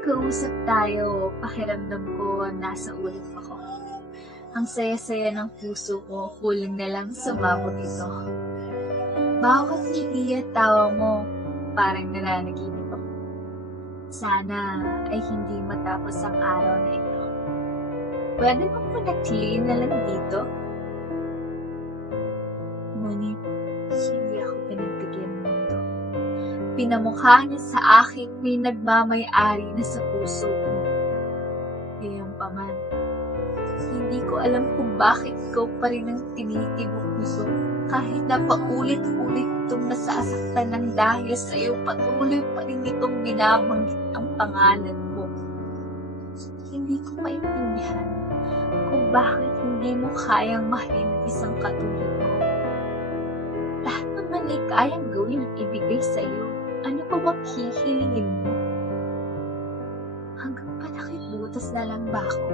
nagkausap tayo, pakiramdam ko nasa ulit ako. Ang saya-saya ng puso ko, kulang na lang sumabot ito. Bawat ngiti at tawa mo, parang nananaginip ako. Sana ay hindi matapos ang araw na ito. Pwede bang manatili na lang dito? Ngunit, hindi ako pinagbigyan ng mundo. Pinamukha niya sa akin may nagmamay-ari na sa puso ko. Gayunpaman, hindi ko alam kung bakit ikaw pa rin ang tinitibok nito. Kahit na paulit-ulit itong nasasaktan ng dahil sa'yo, patuloy pa rin itong binabanggit ang pangalan mo. Hindi ko maintindihan kung bakit hindi mo kayang mahalin isang katulad ko. Lahat naman ay kayang gawin at ibigay sa'yo. Ano pa bang hihilingin mo? Hanggang panakibutas na lang ba ako?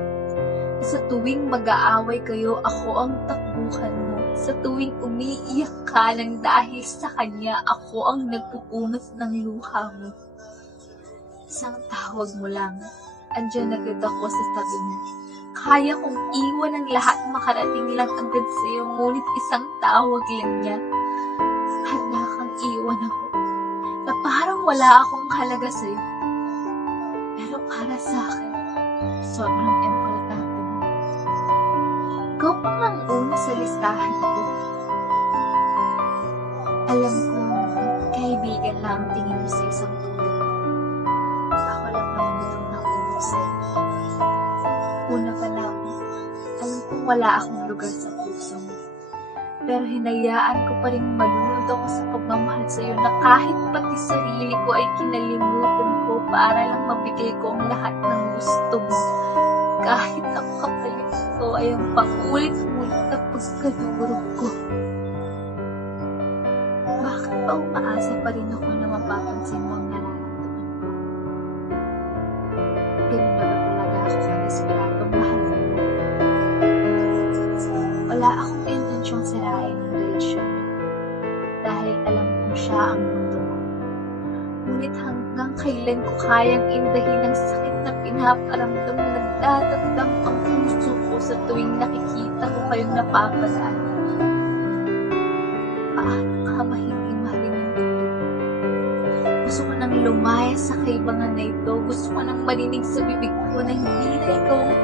Sa tuwing mag-aaway kayo, ako ang takbuhan mo. Sa tuwing umiiyak ka lang dahil sa kanya, ako ang nagpupunas ng luha mo. Isang tawag mo lang, andyan agad ako sa tabi mo. Kaya kong iwan ang lahat, makarating lang agad sa'yo, ngunit isang tawag lang niya. Handa kang iwan ako, na parang wala akong halaga sa'yo. Pero para sa akin, sobrang importante mo. Ikaw pa ang una sa listahan ko. Alam ko, kaibigan lang ang tingin mo sa isang tulad ko. Ako lang naman itong nakuha sa'yo. Una pa lang, alam kong wala akong lugar sa puso mo. Pero hinayaan ko pa rin malunod ako sa pagmamahal sa'yo na kahit pati sarili ko ay kinalimutan ko para lang mabigay ko ang lahat ng gusto mo. Kahit ang kapalit ko ay ang paulit-ulit na pagkadurog ko. Bakit ba umaasa pa rin ako na mapapansin mo ang nararamdaman ko? Ganun na ba talaga ako ka-desperatong mahal mo? Wala akong intensyong sirain ang relasyon dahil alam kong siya ang mundo ko. Ngunit hanggang kailan ko kayang indahin ang sakit na pinaparamdam na nagdadagdam ang puso ko sa tuwing nakikita ko kayong napapadaan. Paano ka ba hindi mahalin ng tulad? Gusto ko nang lumaya sa kaibangan na ito. Gusto ko nang marinig sa bibig ko na hindi na ikaw ang